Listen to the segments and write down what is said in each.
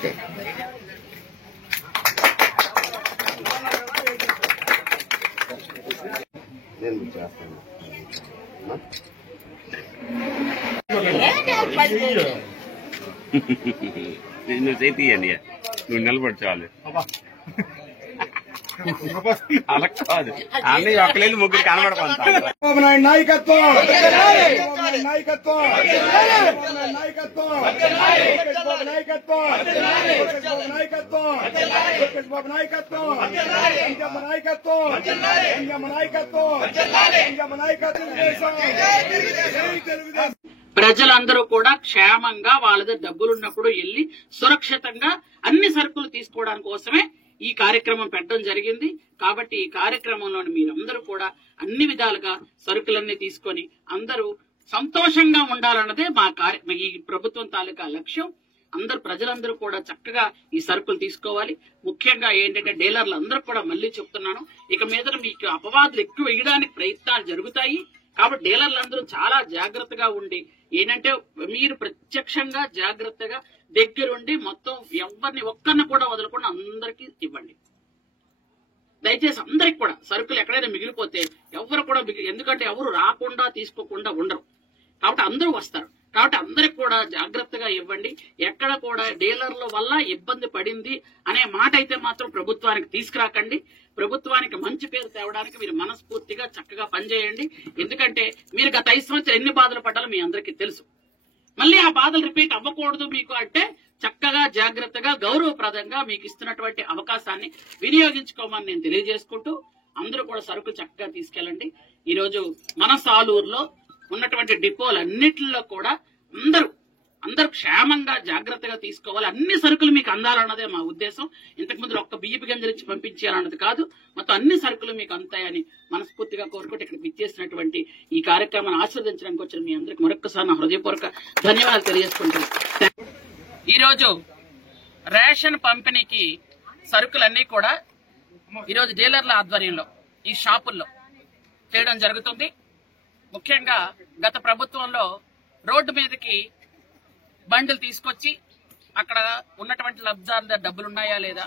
Okay. నేను చేస్తాను. నువ్వు చేతియండి, నువ్వు నిలబడి చాలు. అలా కాదు, అన్ని ఒక్కలేదు ముగ్గురు కనబడుకుంటాను. నాయకత్వం ప్రజలందరూ కూడా క్షేమంగా వాళ్ళ డబ్బులున్నప్పుడు వెళ్లి సురక్షితంగా అన్ని సరుకులు తీసుకోవడానికి కోసమే ఈ కార్యక్రమం పెట్టడం జరిగింది. కాబట్టి ఈ కార్యక్రమంలో మీరందరూ కూడా అన్ని విధాలుగా సరుకులన్నీ తీసుకొని అందరూ సంతోషంగా ఉండాలన్నదే ఈ ప్రభుత్వం తాలూకా లక్ష్యం. ప్రజలందరూ కూడా చక్కగా ఈ సరుకులు తీసుకోవాలి. ముఖ్యంగా ఏంటంటే డీలర్లు అందరూ కూడా మళ్ళీ చెప్తున్నాను, ఇక మీద మీకు అపవాదులు ఎక్కువ వేయడానికి ప్రయత్నాలు జరుగుతాయి. కాబట్టి డీలర్లందరూ చాలా జాగ్రత్తగా ఉండి ఏంటంటే మీరు ప్రత్యక్షంగా జాగ్రత్తగా దగ్గరుండి మొత్తం ఎవరిని ఒక్కరిని కూడా వదలకుండా అందరికీ ఇవ్వండి. దయచేసి అందరికి కూడా సరుకులు ఎక్కడైనా మిగిలిపోతే ఎవరు కూడా ఎందుకంటే ఎవరు రాకుండా తీసుకోకుండా ఉండరు, కాబట్టి అందరూ వస్తారు. కాబట్టి అందరికి కూడా జాగ్రత్తగా ఇవ్వండి. ఎక్కడ కూడా డీలర్ల వల్ల ఇబ్బంది పడింది అనే మాట అయితే మాత్రం ప్రభుత్వానికి తీసుకురాకండి. ప్రభుత్వానికి మంచి పేరు తేవడానికి మీరు మనస్ఫూర్తిగా చక్కగా పనిచేయండి. ఎందుకంటే మీరు గత 5 సంవత్సరాలు ఎన్ని బాధలు పడ్డాలో మీ అందరికీ తెలుసు. మళ్ళీ ఆ బాధలు రిపీట్ అవ్వకూడదు మీకు అంటే చక్కగా జాగ్రత్తగా గౌరవప్రదంగా మీకు ఇస్తున్నటువంటి అవకాశాన్ని వినియోగించుకోమని నేను తెలియజేసుకుంటూ అందరూ కూడా సరుకు చక్కగా తీసుకెళ్ళండి. ఈరోజు మన సాలూరులో ఉన్నటువంటి డిపోలన్నిటిలో కూడా అందరూ క్షేమంగా జాగ్రత్తగా తీసుకోవాలి. అన్ని సరుకులు మీకు అందాలన్నదే మా ఉద్దేశం. ఇంతకుముందు ఒక్క బియ్యపు గింజలు ఇచ్చి పంపించేయాలన్నది కాదు, మొత్తం అన్ని సరుకులు మీకు అంతాయని మనస్ఫూర్తిగా కోరుకుంటే ఇక్కడికి ఇచ్చేసినటువంటి ఈ కార్యక్రమాన్ని ఆస్వాదించడానికి వచ్చిన మీ అందరికి మరొకసారి నా హృదయపూర్వక ధన్యవాదాలు తెలియజేసుకుంటున్నాను. ఈరోజు రేషన్ పంపిణీకి సరుకులన్నీ కూడా ఈరోజు డీలర్ల ఆధ్వర్యంలో ఈ షాపుల్లో చేయడం జరుగుతుంది. ముఖ్యంగా గత ప్రభుత్వంలో రోడ్డు మీదకి బండ్లు తీసుకొచ్చి అక్కడ ఉన్నటువంటి లబ్ధిదారుల డబ్బులున్నాయా లేదా,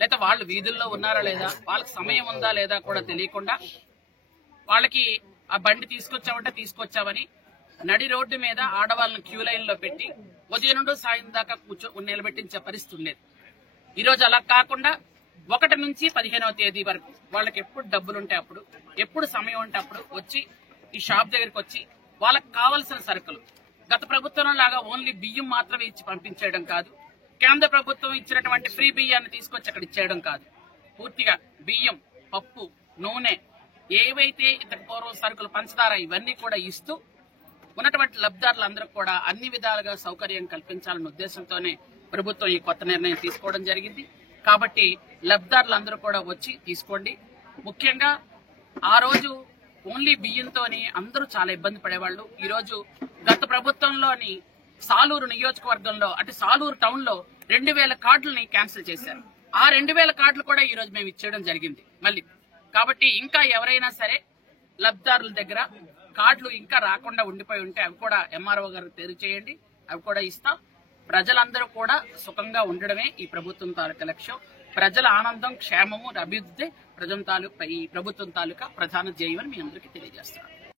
లేదా వాళ్ళు వీధుల్లో ఉన్నారా లేదా, వాళ్ళకి సమయం ఉందా లేదా కూడా తెలియకుండా వాళ్ళకి ఆ బండి తీసుకొచ్చామని నడి రోడ్డు మీద ఆడవాళ్ళని క్యూ లైన్ లో పెట్టి ఉదయం నుండి సాయం దాకా నిలబెట్టించే పరిస్థితి ఉండేది. ఈరోజు అలా కాకుండా 1 నుంచి 15వ తేదీ వరకు వాళ్ళకి ఎప్పుడు డబ్బులుంటే అప్పుడు, ఎప్పుడు సమయం ఉంటే అప్పుడు వచ్చి ఈ షాప్ దగ్గరికి వచ్చి వాళ్ళకి కావలసిన సరుకులు గత ప్రభుత్వం లాగా ఓన్లీ బియ్యం మాత్రమే ఇచ్చి పంపించేయడం కాదు, కేంద్ర ప్రభుత్వం ఇచ్చినటువంటి ఫ్రీ బియ్యాన్ని తీసుకొచ్చి అక్కడ ఇచ్చేయడం కాదు, పూర్తిగా బియ్యం, పప్పు, నూనె ఏవైతే ఇంతకు పూర్వం సరుకులు, పంచదార ఇవన్నీ కూడా ఇస్తూ ఉన్నటువంటి లబ్ధిదారులందరూ కూడా అన్ని విధాలుగా సౌకర్యం కల్పించాలన్న ఉద్దేశంతోనే ప్రభుత్వం ఈ కొత్త నిర్ణయం తీసుకోవడం జరిగింది. కాబట్టి లబ్ధిదారులందరూ కూడా వచ్చి తీసుకోండి. ముఖ్యంగా ఆ రోజు ఓన్లీ బియ్యంతోని అందరూ చాలా ఇబ్బంది పడేవాళ్లు. ఈ రోజు గత ప్రభుత్వంలోని సాలూరు నియోజకవర్గంలో అంటే సాలూరు టౌన్ లో 2000 కార్డులని క్యాన్సిల్ చేశారు. ఆ 2000 కార్డులు కూడా ఈ రోజు మేము ఇచ్చేయడం జరిగింది మళ్ళీ. కాబట్టి ఇంకా ఎవరైనా సరే లబ్ధిదారుల దగ్గర కార్డులు ఇంకా రాకుండా ఉండిపోయి ఉంటే అవి కూడా ఎంఆర్ఓ గారు తెలియజేయండి, అవి కూడా ఇస్తాం. ప్రజలందరూ కూడా సుఖంగా ఉండడమే ఈ ప్రభుత్వం తాలూకా లక్ష్యం. ప్రజల ఆనందం, క్షేమము, అభివృద్ధి ఈ ప్రభుత్వం తాలూకా ప్రధాన ధ్యేయం అని మీ అందరికీ తెలియజేస్తున్నాను.